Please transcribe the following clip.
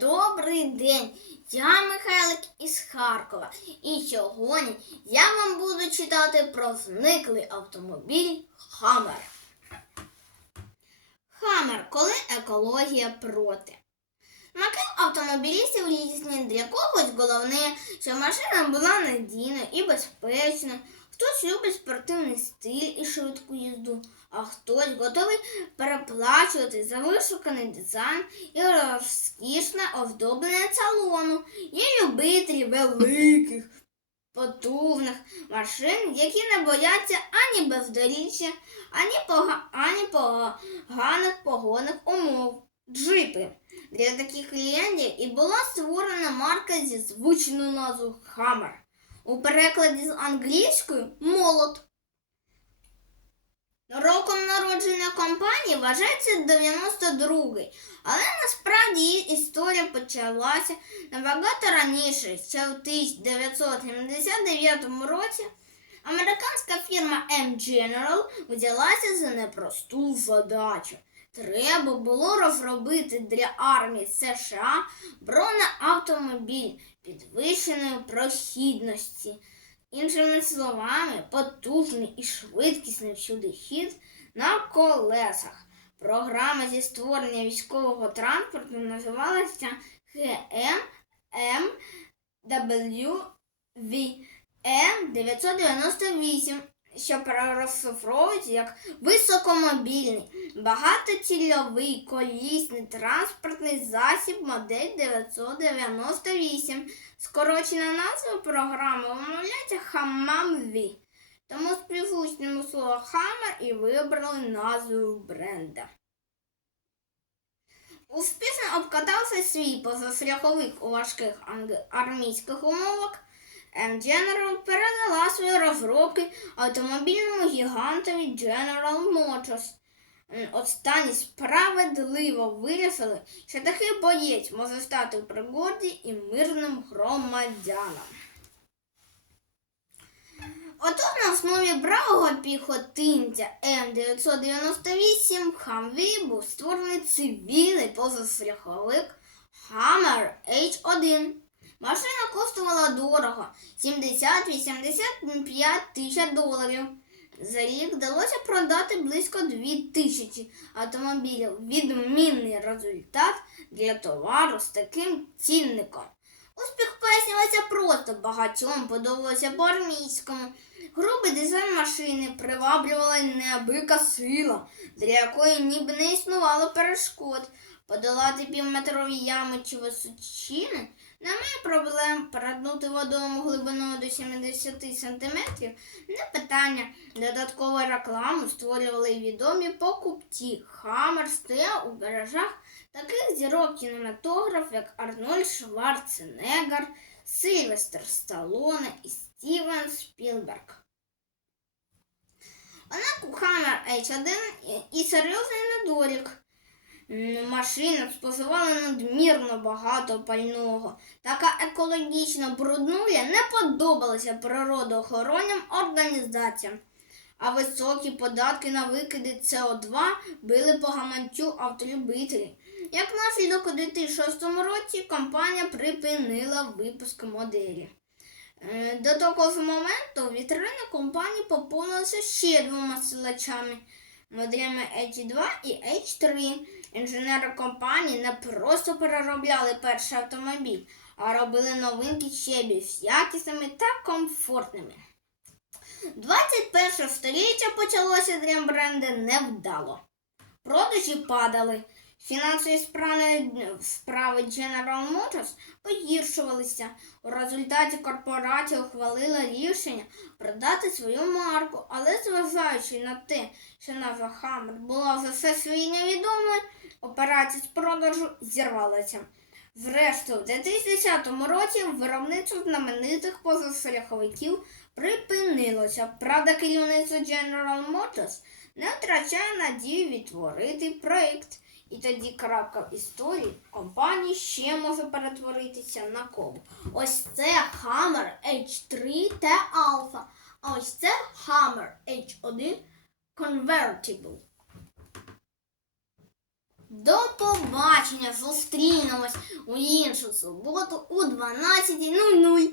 Добрий день! Я Михайлик із Харкова. І сьогодні я вам буду читати про зниклий автомобіль Хаммер. Хаммер, коли екологія проти. Мотив автомобілістів різні. Для когось головне, щоб машина була надійною і безпечною. Хтось любить спортивний стиль і швидку їзду, а хтось готовий переплачувати за вишуканий дизайн і розкішне оздоблення салону. Є любителі великих, потужних машин, які не бояться ані бездоріжжя, ані, пога... ані поганих погодних умов. Джипи. Для таких клієнтів і була створена марка зі звучною назвою Hammer. У перекладі з англійської молот. Роком народження компанії вважається 92-й, але насправді її історія почалася набагато раніше, ще в 1979 році. Американська фірма M General взялася за непросту задачу. Треба було розробити для армії США бронеавтомобіль підвищеної прохідності. Іншими словами, потужний і швидкісний всюди хід на колесах. Програма зі створення військового транспорту називалася GMWVN 998, що розшифровується як високомобільний, багатоцільовий колісний транспортний засіб модель 998. Скорочена назва програми вимовляється Хамамві. Тому співгучному слово Хаммер і вибрали назву бренда. Успішно обкатався свій позашляховик у важких армійських умовах. M General передала свої розробки автомобільному гігантові General Motors. Останні справедливо вирішили, що такий боєць може стати в пригоді і мирним громадянам. Отож на основі бравого піхотинця М998 Хамві був створений цивільний позашляховик Hammer H1. Машина коштувала дорого 70-85 тисяч доларів. За рік вдалося продати близько 2 тисячі автомобілів. Відмінний результат для товару з таким цінником. Успіх пояснювався просто багатьом подобалося по армійському. Грубий дизайн машини приваблювала неабика сила, для якої ніби не існувало перешкод. Подолати півметрові ями чи височини немає проблем. Перетнути водойму глибиною до 70 см не питання. Додаткову рекламу створювали відомі покупці. Хаммер стояв у гаражах таких зірок кінематограф, як Арнольд Шварценеггер, Сильвестр Сталоне і Стівен Спілберг. Однак у Hammer H1 і- і серйозний недолік. Машина споживала надмірно багато пального. Така екологічно бруднуля не подобалася природоохоронням організаціям. А високі податки на викиди СО2 били по гаманцю автолюбителів. Як наслідок у 2006 році компанія припинила випуск моделі. Е, До того ж моменту вітрина компанії поповнилася ще двома силачами моделями H2 і H3. Інженери компанії не просто переробляли перший автомобіль, а робили новинки ще більш якісними та комфортними. 21 століття почалося для бренду невдало. Продажі падали. Фінансові справи, справи General Motors погіршувалися. У результаті корпорація ухвалила рішення продати свою марку, але зважаючи на те, що назва Hammer була вже всесвітньо відомою, операція з продажу зірвалася. Зрештою, в 2010 році виробництво знаменитих позашляховиків припинилося. Правда, керівництво General Motors не втрачає надію відтворити проєкт. І тоді крапка в історії компанії ще може перетворитися на кого. Ось це Hammer H3 та Alpha. А ось це Hammer H1 Convertible. До побачення! Зустрінемось у іншу суботу у 12.00.